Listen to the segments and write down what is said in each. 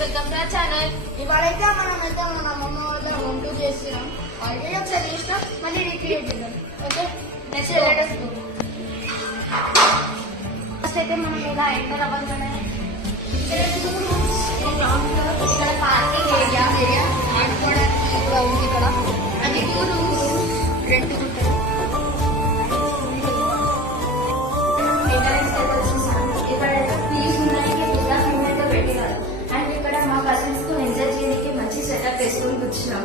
Welcome to our channel. ఇవాళైతే మనమైతే మన అమ్మమ్మ వాళ్ళ వంట చేస్తున్నాం. ఆల్రెడీ ఒకసారి చేసినాం, మళ్ళీ రీక్రియేట్ చేద్దాం. ఓకే, నెక్స్ట్ లెటర్స్ ఫస్ట్ అయితే మనం ఇలా ఎంటర్ అవ్వగానే ఇక్కడ పార్కింగ్ ఏరియా ఆడుకోవడానికి కూడా ఉంది. ఇక్కడ అది 2 రూమ్స్ రెంట్ ఉంటుంది. ఇక్కడ ప్లీజ్ ఉండడానికి అయితే పెట్టినారు. అండ్ ఇక్కడ మా కజిన్స్ తో ఎంజాయ్ చేయడానికి మంచి సెటప్ వేసుకొని కూర్చున్నాం.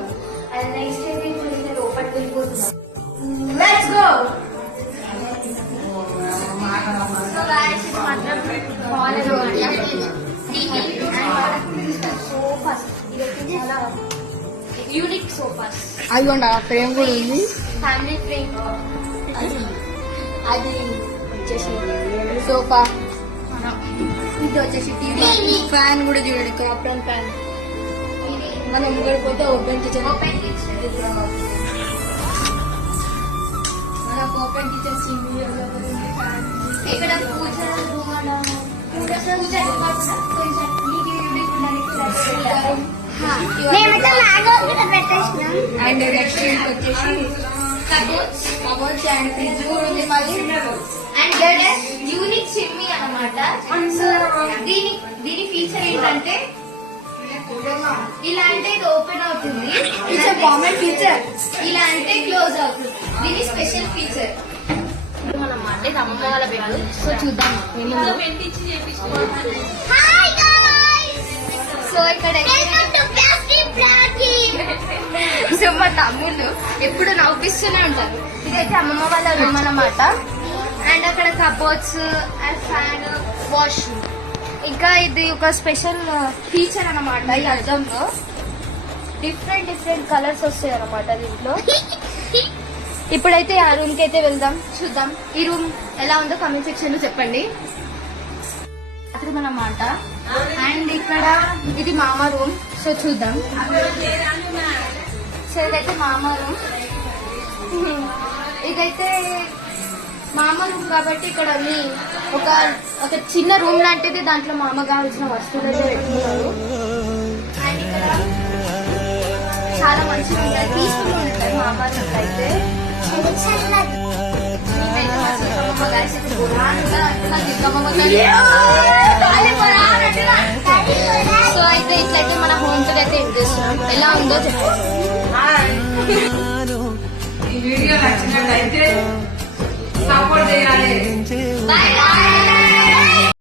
అండ్ నెక్స్ట్ అయితే ఇప్పుడు అయితే లోపలికి వెళ్ళిపోతున్నాం. Let's go. సో గాయ్స్ ఇది మాత్రం కాలేజ్ సోఫాస్, ఇది చాలా యూనిక్ సోఫాస్. అదిగోండి ఆ ఫ్రేమ్ కూడా ఉంది. Family frame. అది వచ్చేసి సోఫా, ఇది వచ్చేసి టీవీ. ఫ్యాన్ కూడా చూడండి, కాపర్ ఫ్యాన్. మనం ముంగడిపోతే ఓపెన్ కిచెన్. ఓపెన్ కిచెన్ మనకు ఓపెన్ కిచెన్ ఇక్కడ పూజ అండ్ నెక్స్ట్ వచ్చేసి కబోర్డ్స్ అండ్ ఫ్రిడ్జ్ కూడా ఉంది. అండ్ యూనిక్ చిమ్మి అన్నమాట. సో దీని ఫీచర్ ఏంటంటే ఇలా అంటే ఇది ఓపెన్ అవుతుంది, కామన్ ఫీచర్. ఇలా అంటే క్లోజ్ అవుతుంది. దీని స్పెషల్ ఫీచర్ అన్నమాట. ఇది అమ్మ వాళ్ళ బెడ్. సో చూద్దాం. సో ఇక్కడ సో మా తమ్ముళ్ళు ఎప్పుడు నవ్విస్తూనే ఉంటారు. ఇదైతే అమ్మమ్మ వాళ్ళ రూమ్ అన్నమాట. అండ్ అక్కడ కబోర్డ్స్ అండ్ ఫ్యాన్, వాష్రూమ్. ఇంకా ఇది ఒక స్పెషల్ ఫీచర్ అన్నమాట. ఈ అద్దంలో డిఫరెంట్ కలర్స్ వస్తాయి అన్నమాట దీంట్లో. ఇప్పుడైతే ఆ రూమ్ కి అయితే వెళ్దాం, చూద్దాం ఈ రూమ్ ఎలా ఉందో కామెంట్ సెక్షన్ లో చెప్పండి. బాత్రూమ్ అన్నమాట. అండ్ ఇక్కడ ఇది మామ రూమ్. సో చూద్దాం. సో ఇదైతే మామ రూమ్. ఇదైతే మామ రూమ్ కాబట్టి ఇక్కడ అన్ని ఒక చిన్న రూమ్ లాంటిది. దాంట్లో మామ కావాల్సిన వస్తువులు అయితే పెట్టుకున్నారు. అండ్ ఇక్కడ చాలా మంచిగా ఉంటాయి, పీస్ఫుల్ ఉంటాయి మామ రూమ్ అయితే. సో అయితే ఇట్లయితే మన హోమ్ టూర్ అయితే చేస్తున్నాం. ఎలా ఉందో చెప్పండి. ఈ వీడియో నచ్చినట్లయితే సపోర్ట్ చేయాలి. Bye.